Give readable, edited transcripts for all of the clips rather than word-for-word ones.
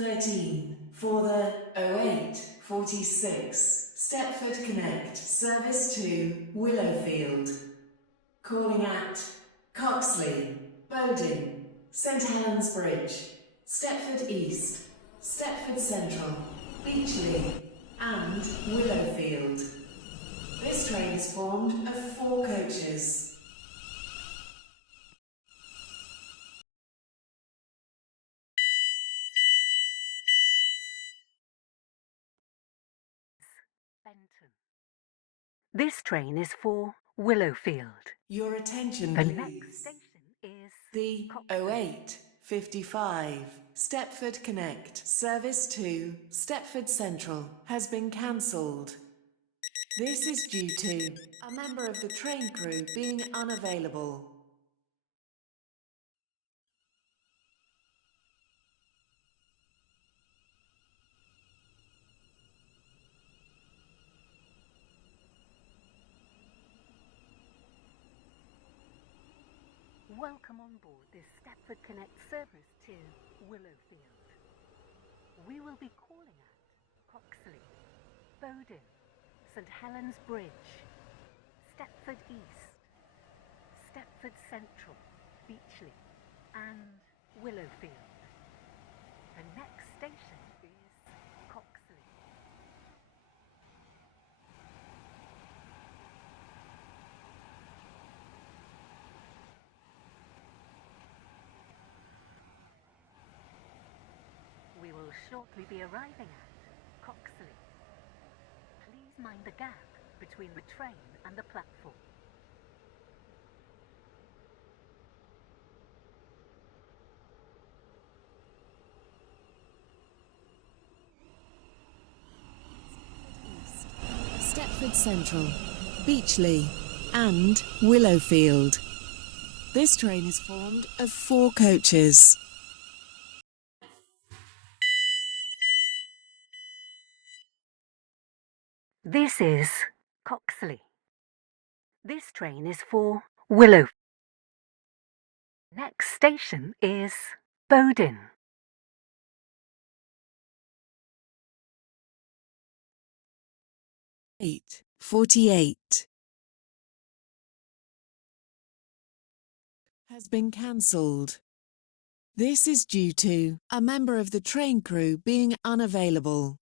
13 for the 0846 Stepford Connect service to Willowfield. Calling at Coxly, Bowden, St Helens Bridge, Stepford East, Stepford Central, Beechley and Willowfield. This train is formed of 4 coaches. Benton. This train is for Willowfield. Your attention, The please. next station is the 0855 Stepford Connect service to Stepford Central has been cancelled. This is due to a member of the train crew being unavailable. Welcome on board this Stepford Connect service to Willowfield. We will be calling at Coxly, Bowden, St Helens Bridge, Stepford East, Stepford Central, Beechley and Willowfield. The next station is Coxly. We will shortly be arriving at Coxly. Please mind the gap between the train and the platform. Stepford Central, Beechley and Willowfield. This train is formed of 4 coaches. This is Coxly. This train is for Willow. Next station is Bowden. Eight 48 has been cancelled. This is due to a member of the train crew being unavailable.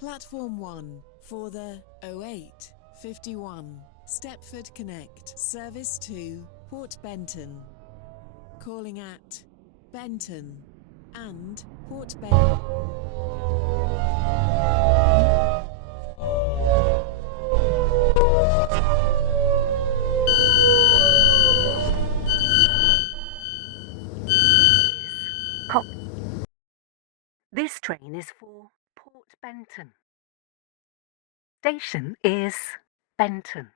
Platform 1 for the 0851 Stepford Connect service to Port Benton. Calling at Benton and Port Benton. This train is for Port Benton. Station is Benton.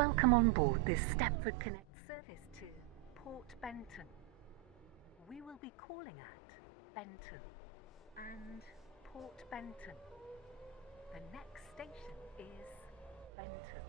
Welcome on board this Stepford Connect service to Port Benton. We will be calling at Benton and Port Benton. The next station is Benton.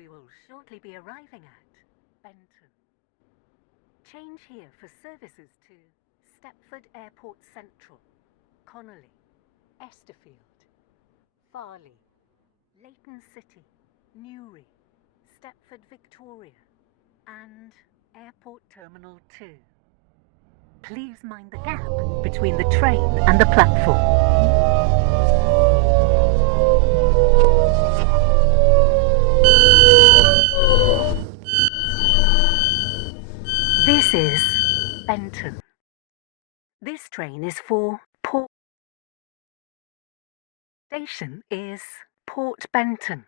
We will shortly be arriving at Benton. Change here for services to Stepford Airport Central, Connolly, Esterfield, Farley, Leighton City, Newry, Stepford Victoria, and Airport Terminal 2. Please mind the gap between the train and the platform. This is Benton. This train is for Port. Station is Port Benton.